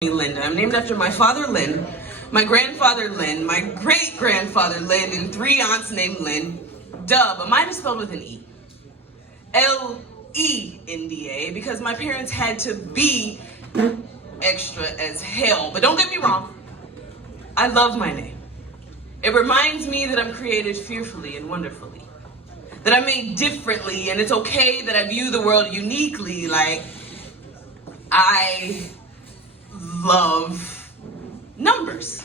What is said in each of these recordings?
Linda. I'm named after my father, Lynn, my grandfather, Lynn, my great-grandfather, Lynn, and three aunts named Lynn. Duh, but mine is spelled with an E. L-E-N-D-A, because my parents had to be extra as hell. But don't get me wrong, I love my name. It reminds me that I'm created fearfully and wonderfully, that I'm made differently, and it's okay that I view the world uniquely. Like, I love numbers.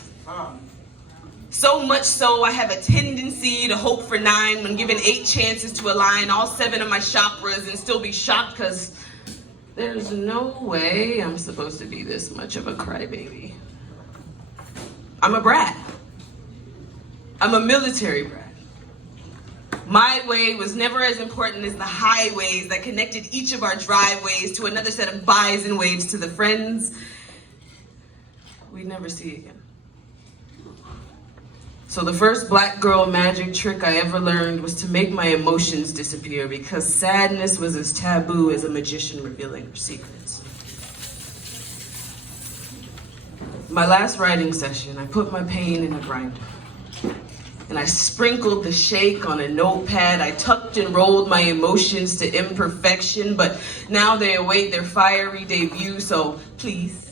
So much so I have a tendency to hope for 9 when given 8 chances to align all 7 of my chakras and still be shocked because there's no way I'm supposed to be this much of a crybaby. I'm a brat. I'm a military brat. My way was never as important as the highways that connected each of our driveways to another set of bys and waves to the friends we'd never see again. So the first black girl magic trick I ever learned was to make my emotions disappear because sadness was as taboo as a magician revealing her secrets. My last writing session, I put my pain in a grinder. And I sprinkled the shake on a notepad. I tucked and rolled my emotions to imperfection, but now they await their fiery debut, so please,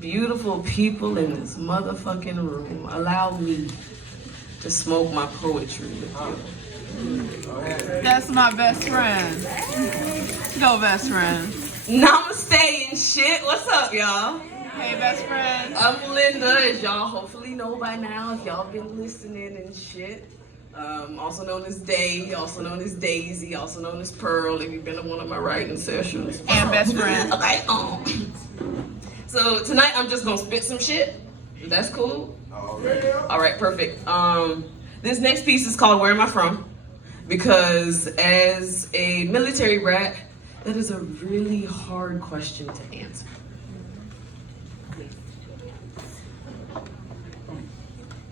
beautiful people in this motherfucking room, allow me to smoke my poetry with you. That's my best friend. Go, best friend. Namaste and shit. What's up, y'all? Hey, best friend. I'm Linda, as y'all hopefully know by now if y'all been listening and shit. Also known as Day, also known as Daisy, also known as Pearl, if you've been to one of my writing sessions. And best friend. Okay, so tonight I'm just gonna spit some shit. That's cool? All right, perfect. This next piece is called Where Am I From? Because as a military brat, that is a really hard question to answer.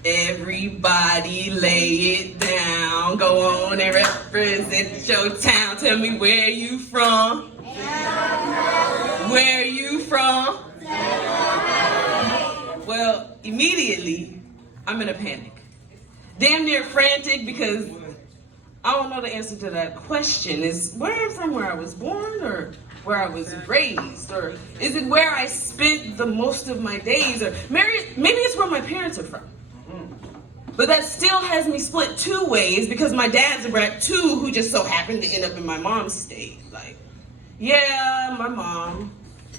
Everybody lay it down. Go on and represent your town. Tell me where you from. Where you from? Well, immediately, I'm in a panic. Damn near frantic because I don't know the answer to that question. Is where I'm from where I was born or where I was raised? Or is it where I spent the most of my days? Or maybe it's where my parents are from. But that still has me split 2 ways because my dad's a brat too who just so happened to end up in my mom's state. Like, yeah, my mom,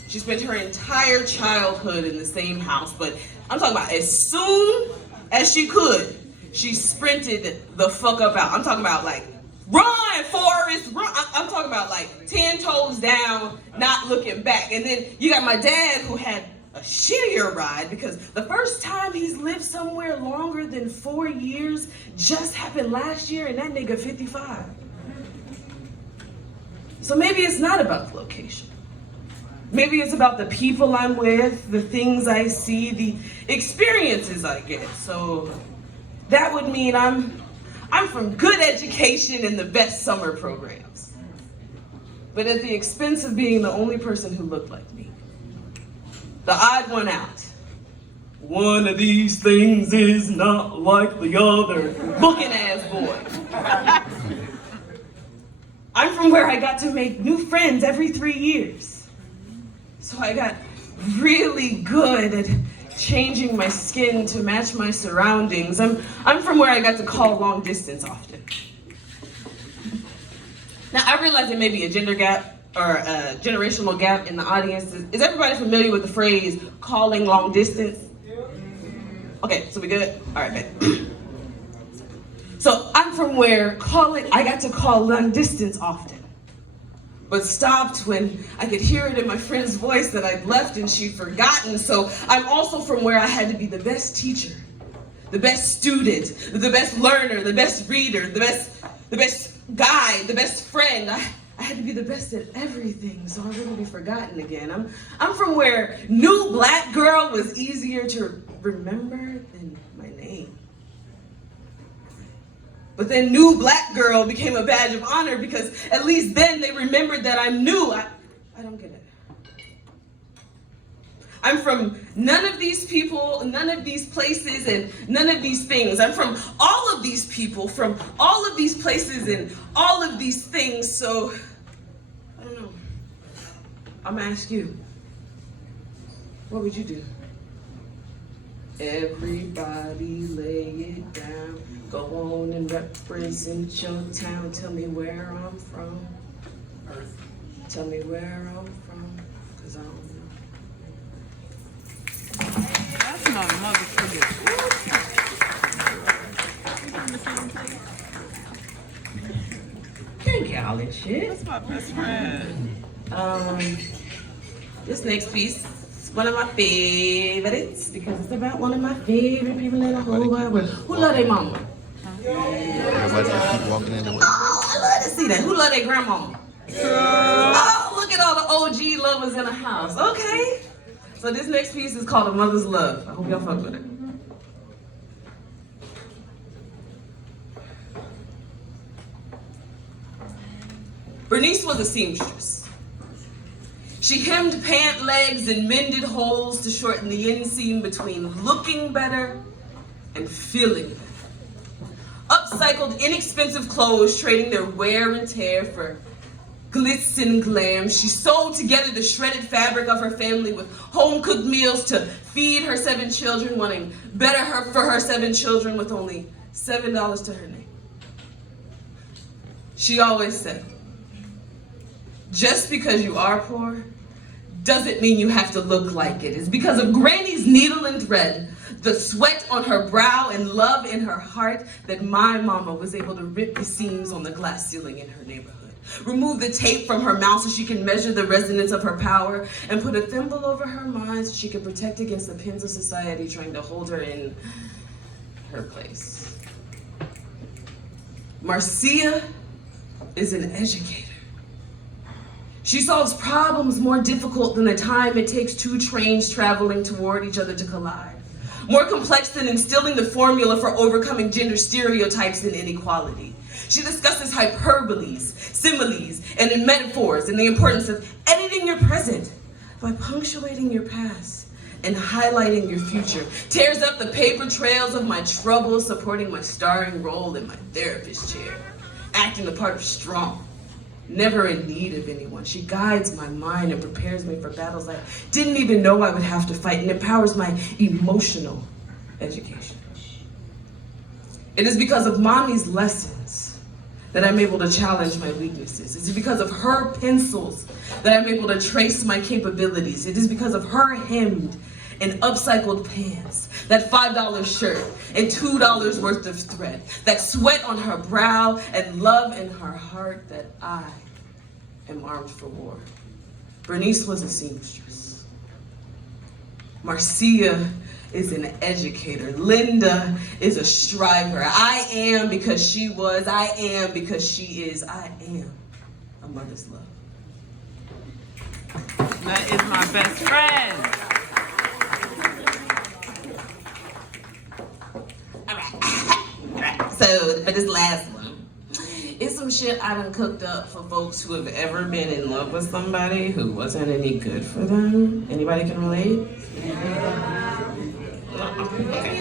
she spent her entire childhood in the same house, but I'm talking about as soon as she could, she sprinted the fuck up out. I'm talking about like, run, Forrest, run. I'm talking about like 10 toes down, not looking back. And then you got my dad who had a shittier ride because the first time he's lived somewhere longer than 4 years just happened last year and that nigga 55. So maybe it's not about the location. Maybe it's about the people I'm with, the things I see, the experiences I get. So that would mean I'm from good education and the best summer programs, but at the expense of being the only person who looked like me. The odd one out. One of these things is not like the other. Booking ass boy. I'm from where I got to make new friends every 3 years. So I got really good at changing my skin to match my surroundings. I'm from where I got to call long distance often. Now I realize there may be a gender gap or a generational gap in the audience. Is everybody familiar with the phrase calling long distance? Okay, so we good? All right, babe. So I'm from where I got to call long distance often, but stopped when I could hear it in my friend's voice that I'd left and she'd forgotten. So I'm also from where I had to be the best teacher, the best student, the best learner, the best reader, the best guy, the best friend. I had to be the best at everything so I wouldn't be forgotten again. I'm from where new black girl was easier to remember than my name. But then new black girl became a badge of honor because at least then they remembered that I'm new. I don't get it. I'm from none of these people, none of these places, and none of these things. I'm from all of these people, from all of these places, and all of these things. So, I don't know. I'm gonna ask you, what would you do? Everybody lay it down. Go on and represent your town. Tell me where I'm from. Earth. Tell me where I'm from, cause I don't know. That's my mother's forget. Can't get all that shit. That's my best friend. This next piece is one of my favorites because it's about one of my favorite people in the whole wide world. Who love their mama? Everybody just keep walking in the way. Oh, I love to see that. Who love their grandmama? Oh, look at all the OG lovers in the house. Okay. So this next piece is called A Mother's Love. I hope y'all fuck with it. Bernice was a seamstress. She hemmed pant legs and mended holes to shorten the inseam between looking better and feeling better. Upcycled inexpensive clothes, trading their wear and tear for glitz and glam. She sewed together the shredded fabric of her family with home-cooked meals to feed her 7 children, wanting better for her 7 children with only $7 to her name. She always said, just because you are poor doesn't mean you have to look like it. It's because of Granny's needle and thread, the sweat on her brow and love in her heart, that my mama was able to rip the seams on the glass ceiling in her neighborhood, remove the tape from her mouth so she can measure the resonance of her power, and put a thimble over her mind so she could protect against the pins of society trying to hold her in her place. Marcia is an educator. She solves problems more difficult than the time it takes 2 trains traveling toward each other to collide. More complex than instilling the formula for overcoming gender stereotypes and inequality. She discusses hyperboles, similes, and metaphors, and the importance of editing your present by punctuating your past and highlighting your future. Tears up the paper trails of my troubles, supporting my starring role in my therapist chair. Acting the part of strong, never in need of anyone. She guides my mind and prepares me for battles I didn't even know I would have to fight, and empowers my emotional education. It is because of Mommy's lessons that I'm able to challenge my weaknesses. It's because of her pencils that I'm able to trace my capabilities. It is because of her hemmed and upcycled pants, that $5 shirt and $2 worth of thread, that sweat on her brow and love in her heart, that I am armed for war. Bernice was a seamstress. Marcia is an educator. Linda is a striver. I am because she was. I am because she is. I am a mother's love. That is my best friend. So for this last one, it's some shit I done cooked up for folks who have ever been in love with somebody who wasn't any good for them. Anybody can relate? Okay.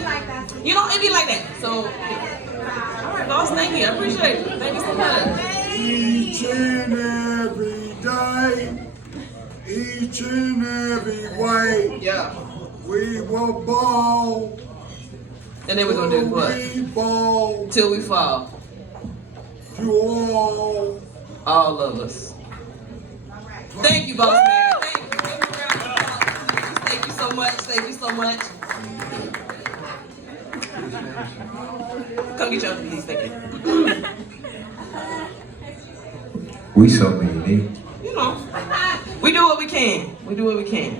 You know, it be like that. So, all right, boss, thank you. I appreciate it. Thank you so much. Each and every day, each and every way, Yeah. we will ball. And then we're gonna do what? We ball Till we fall. to All of us. Thank you, boss man. Thank you. Give me a round of applause. Thank you so much. Thank you so much. Come get your please. Thank you. We so mean, eh? You know, we do what we can. We do what we can.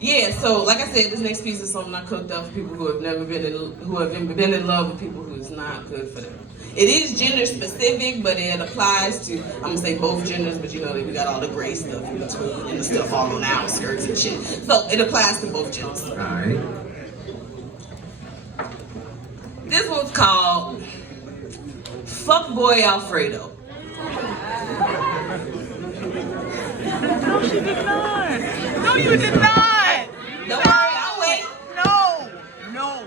Yeah, so like I said, this next piece is something I cooked up for people who have never been been in love with people who is not good for them. It is gender specific, but it applies to, I'm gonna say both genders, but you know that we got all the gray stuff in between and the stuff all on the outskirts and shit. So it applies to both genders. All right. This one's called Fuckboy Alfredo. No, she did not. No, you did not. Don't worry, I'll wait. No.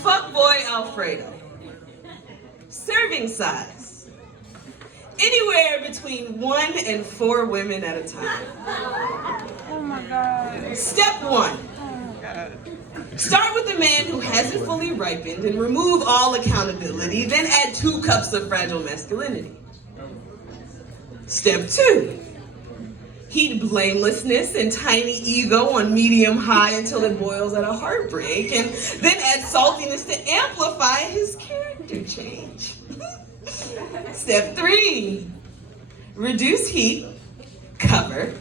Fuckboy Alfredo. Serving size. Anywhere between 1 and 4 women at a time. Oh my God. Step 1. Start with the man who hasn't fully ripened and remove all accountability, then add 2 cups of fragile masculinity. Step 2. Heat blamelessness and tiny ego on medium high until it boils at a heartbreak, and then add saltiness to amplify his character change. Step 3. Reduce heat, cover,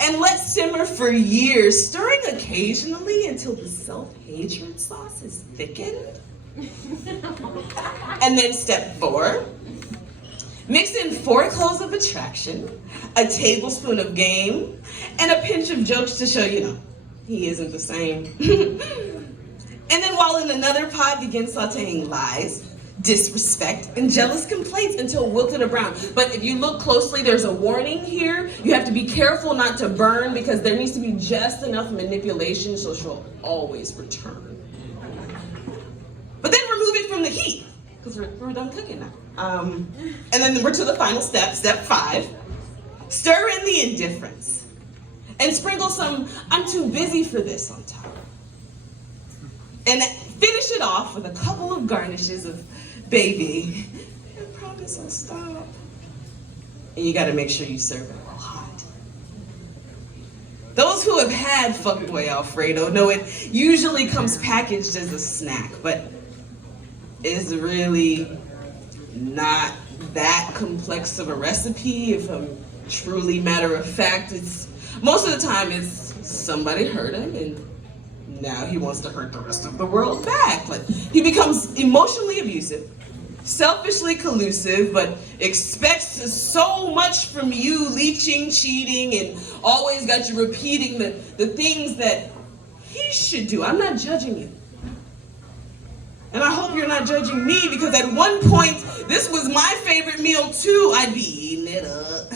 and let simmer for years, stirring occasionally until the self-hatred sauce is thickened. And then step 4. Mix in 4 cloves of attraction, a tablespoon of game, and a pinch of jokes to show, he isn't the same. And then while in another pot, begin sauteing lies, disrespect, and jealous complaints until wilted or brown. But if you look closely, there's a warning here. You have to be careful not to burn because there needs to be just enough manipulation so she'll always return. But then remove it from the heat because we're done cooking now. And then we're to the final step, step 5. Stir in the indifference and sprinkle some "I'm too busy for this" on top. And finish it off with a couple of garnishes of "baby, I promise I'll stop." And you gotta make sure you serve it while hot. Those who have had Fuckboy Alfredo know it usually comes packaged as a snack, but it's really not that complex of a recipe. If I'm truly matter of fact, most of the time it's somebody hurt him and now he wants to hurt the rest of the world back. Like, he becomes emotionally abusive, selfishly collusive, but expects so much from you, leeching, cheating, and always got you repeating the things that he should do. I'm not judging you. And I hope you're not judging me, because at one point, this was my favorite meal too. I'd be eating it up.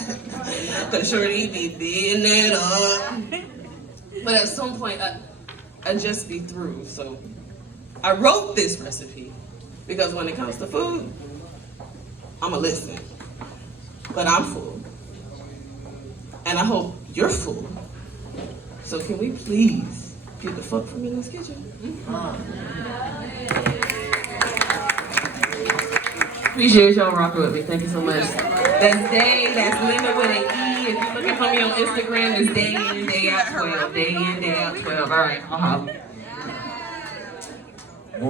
The shorty be eating it up. But at some point, I'd just be through. So I wrote this recipe because when it comes to food, I'ma listen. But I'm full. And I hope you're full. So can we please get the fuck from in this kitchen? Appreciate y'all rocking with me. Thank you so much. That's Day, that's Linda with an E. If you're looking for me on Instagram, it's Day in, Day out 12. Day in, Day out 12. All right, I'll holler.